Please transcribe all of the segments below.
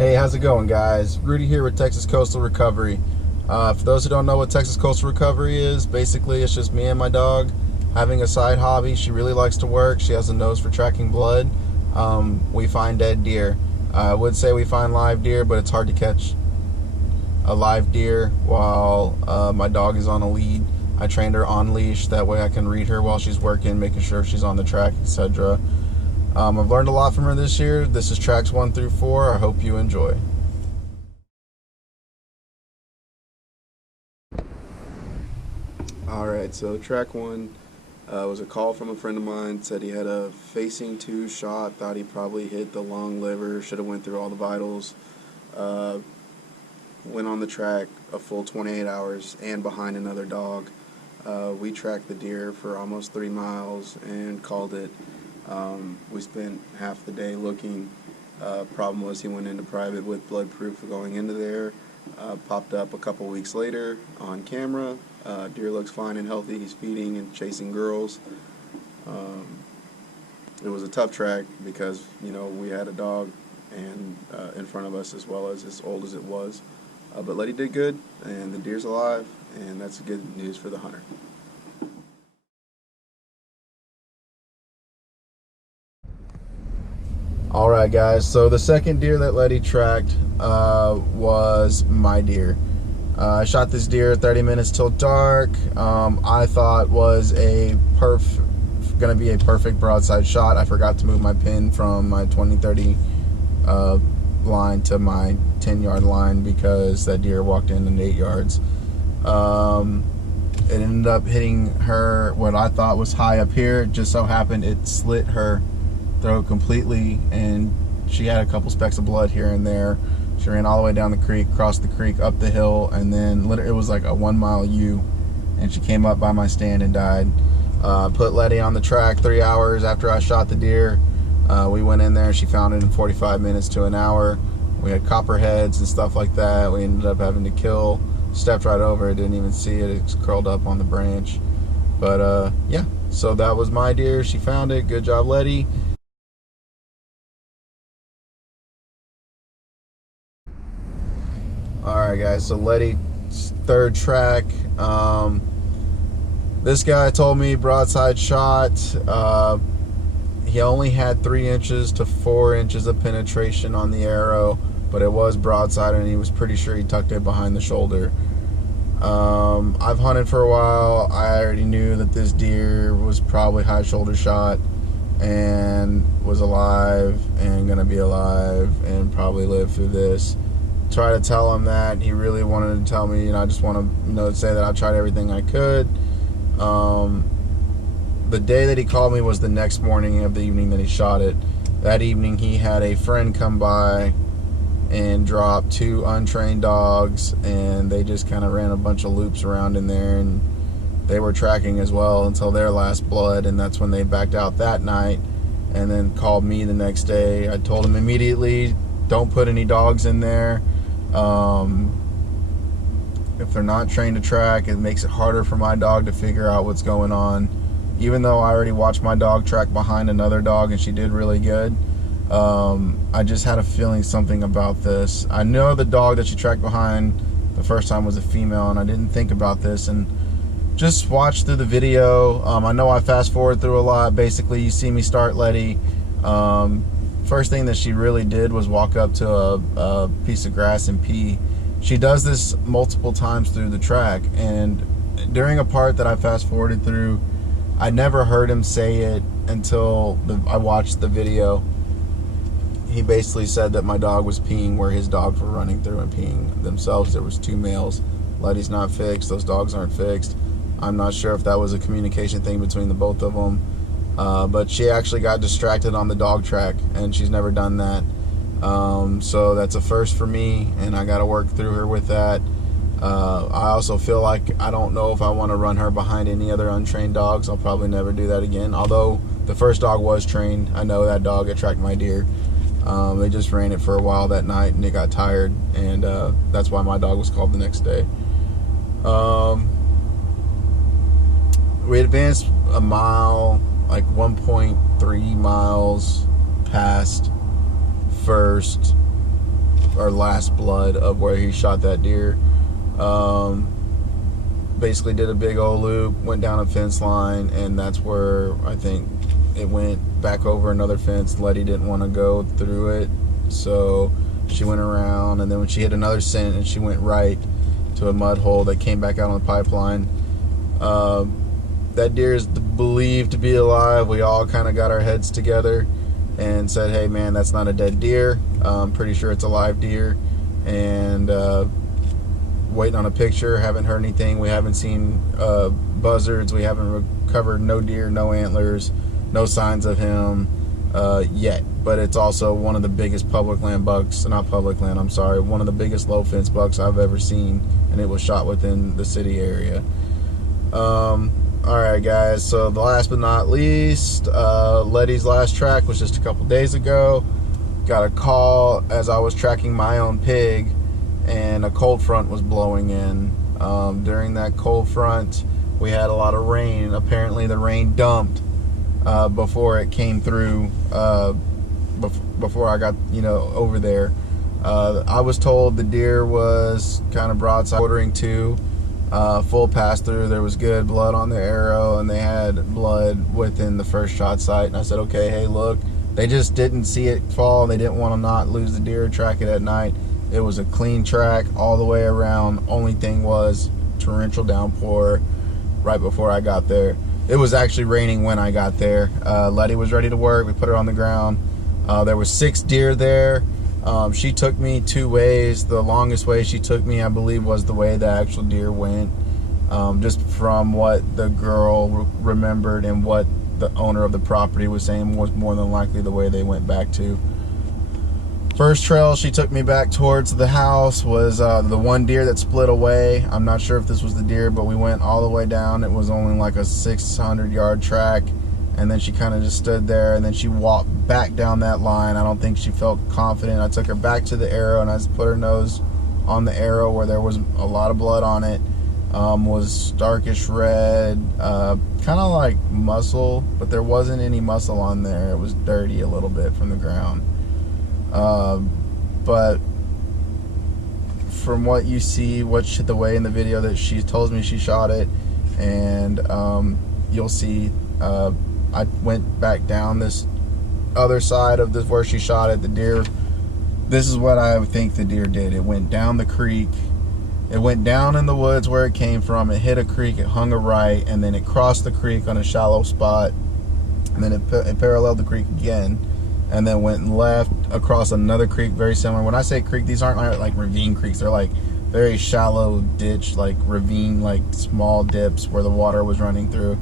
Hey, how's it going, guys? Rudy here with Texas Coastal Recovery. For those who don't know what Texas Coastal Recovery is, basically it's just me and my dog having a side hobby. She really likes to work. She has a nose for tracking blood. We find dead deer. I would say we find live deer, but it's hard to catch a live deer while my dog is on a lead. I trained her on leash, that way I can read her while she's working, making sure she's on the track, etc. I've learned a lot from her this year. This is tracks 1 through 4. I hope you enjoy. Alright, so track 1 was a call from a friend of mine. Said he had a facing 2 shot, thought he probably hit the lung, liver, should have went through all the vitals. Went on the track a full 28 hours and behind another dog. We tracked the deer for almost 3 miles and called it. We spent half the day looking. Problem was he went into private with blood proof going into there. Popped up a couple weeks later on camera. Deer looks fine and healthy. He's feeding and chasing girls. It was a tough track because, you know, we had a dog and in front of us as well as old as it was. But Letty did good, and the deer's alive, and that's good news for the hunter. Alright, guys, so the second deer that Letty tracked was my deer. I shot this deer 30 minutes till dark. I thought was gonna be a perfect broadside shot. I forgot to move my pin from my 20-30 line to my 10-yard line because that deer walked in 8 yards. It ended up hitting her what I thought was high up here. It just so happened it slit her throat completely, and she had a couple specks of blood here and there. She ran all the way down the creek, crossed the creek, up the hill, and then it was like a 1 mile U, and she came up by my stand and died. Put Letty on the track 3 hours after I shot the deer. We went in there, she found it in 45 minutes to an hour. We had copperheads and stuff like that. We ended up having to kill. Stepped right over it, didn't even see it. It's curled up on the branch. But yeah, so that was my deer. She found it. Good job, Letty. Alright, guys, so Letty's third track. This guy told me broadside shot. He only had 3 inches to 4 inches of penetration on the arrow, but it was broadside, and he was pretty sure he tucked it behind the shoulder. I've hunted for a while. I already knew that this deer was probably high shoulder shot and was alive and gonna be alive and probably live through this. Try to tell him that. He really wanted to tell me, you know, I just want to, say that I tried everything I could. The day that he called me was the next morning of the evening that he shot it. That evening he had a friend come by and drop 2 untrained dogs, and they just kind of ran a bunch of loops around in there, and they were tracking as well until their last blood, and that's when they backed out that night and then called me the next day. I told him immediately, don't put any dogs in there. If they're not trained to track, it makes it harder for my dog to figure out what's going on. Even though I already watched my dog track behind another dog and she did really good, I just had a feeling something about this. I know the dog that she tracked behind the first time was a female, and I didn't think about this, and just watched through the video. I know I fast forward through a lot. Basically, you see me start Letty. First thing that she really did was walk up to a piece of grass and pee. She does this multiple times through the track, and during a part that I fast forwarded through, I never heard him say it until I watched the video. He basically said that my dog was peeing where his dogs were running through and peeing themselves. There was 2 males. Letty's not fixed. Those dogs aren't fixed. I'm not sure if that was a communication thing between the both of them. But she actually got distracted on the dog track, and she's never done that. So that's a first for me, and I got to work through her with that. I also feel like I don't know if I want to run her behind any other untrained dogs. I'll probably never do that again. Although the first dog was trained. I know that dog attracted my deer. They just ran it for a while that night, and it got tired, and that's why my dog was called the next day. We advanced a mile, like 1.3 miles past first. or last blood of where he shot that deer. Basically did a big old loop, went down a fence line, and that's where I think it went back over another fence. Letty didn't want to go through it, so she went around, and then when she hit another scent, and she went right to a mud hole that came back out on the pipeline. That deer is believed to be alive. We all kind of got our heads together and said, hey man, that's not a dead deer. I'm pretty sure it's a live deer, and waiting on a picture. Haven't heard anything. We haven't seen buzzards. We haven't recovered no deer, no antlers, no signs of him yet. But it's also one of the biggest public land bucks, not public land, I'm sorry, one of the biggest low fence bucks I've ever seen, and it was shot within the city area. Alright guys, so the last but not least, Letty's last track was just a couple days ago. Got a call as I was tracking my own pig, and a cold front was blowing in. During that cold front, we had a lot of rain. Apparently the rain dumped before it came through, before I got, over there. I was told the deer was kind of broadside, quartering to, full pass through. There was good blood on the arrow, and they had blood within the first shot site. And I said, okay, hey, look, they just didn't see it fall. They didn't want to not lose the deer, track it at night. It was a clean track all the way around. Only thing was torrential downpour right before I got there. It was actually raining when I got there. Letty was ready to work. We put her on the ground. There was 6 deer there. She took me 2 ways. The longest way she took me, I believe, was the way the actual deer went. Just from what the girl remembered and what the owner of the property was saying was more than likely the way they went back to. First trail she took me back towards the house was the one deer that split away. I'm not sure if this was the deer, but we went all the way down. It was only like a 600-yard track, and then she kind of just stood there, and then she walked back down that line. I don't think she felt confident. I took her back to the arrow, and I just put her nose on the arrow where there was a lot of blood on it. Was darkish red, kind of like muscle, but there wasn't any muscle on there. It was dirty a little bit from the ground. But from what you see, the way in the video that she tells me she shot it, and you'll see, I went back down this other side of this where she shot it. The deer, this is what I think the deer did. It went down the creek. It went down in the woods where it came from. It hit a creek. It hung a right, and then it crossed the creek on a shallow spot, and then it paralleled the creek again, and then went left across another creek very similar. When I say creek, these aren't like ravine creeks. They're like very shallow ditch, like ravine, like small dips where the water was running through.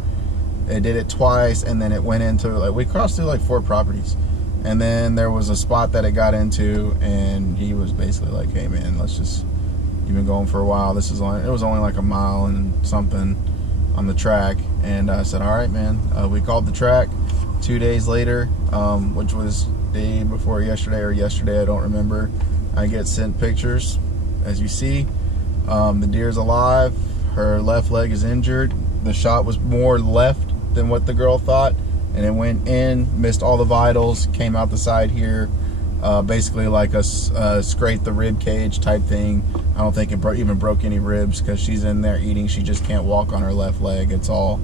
It did it twice, and then it went into, like, we crossed through like 4 properties, and then there was a spot that it got into, and he was basically like, hey man, let's just, you've been going for a while. It was only like a mile and something on the track. And I said, all right man. We called the track 2 days later, which was day before yesterday or yesterday, I don't remember. I get sent pictures, as you see. The deer's alive. Her left leg is injured. The shot was more left than what the girl thought, and it went in, missed all the vitals, came out the side here, basically like a scrape the rib cage type thing. I don't think it even broke any ribs, because she's in there eating. She just can't walk on her left leg. It's all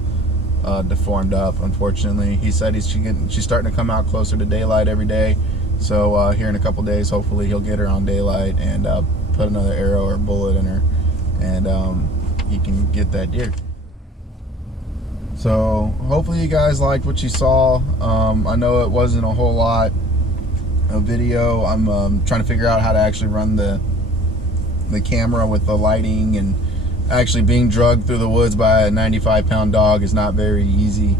deformed up, unfortunately. He said she's starting to come out closer to daylight every day, so here in a couple days, hopefully he'll get her on daylight and put another arrow or bullet in her, and he can get that deer. So hopefully you guys liked what you saw. I know it wasn't a whole lot of video. I'm trying to figure out how to actually run the camera with the lighting, and actually being drugged through the woods by a 95-pound dog is not very easy.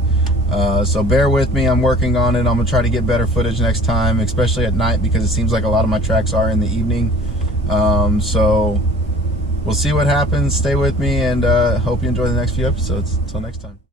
So bear with me. I'm working on it. I'm gonna try to get better footage next time, especially at night, because it seems like a lot of my tracks are in the evening. So we'll see what happens. Stay with me, and hope you enjoy the next few episodes. Until next time.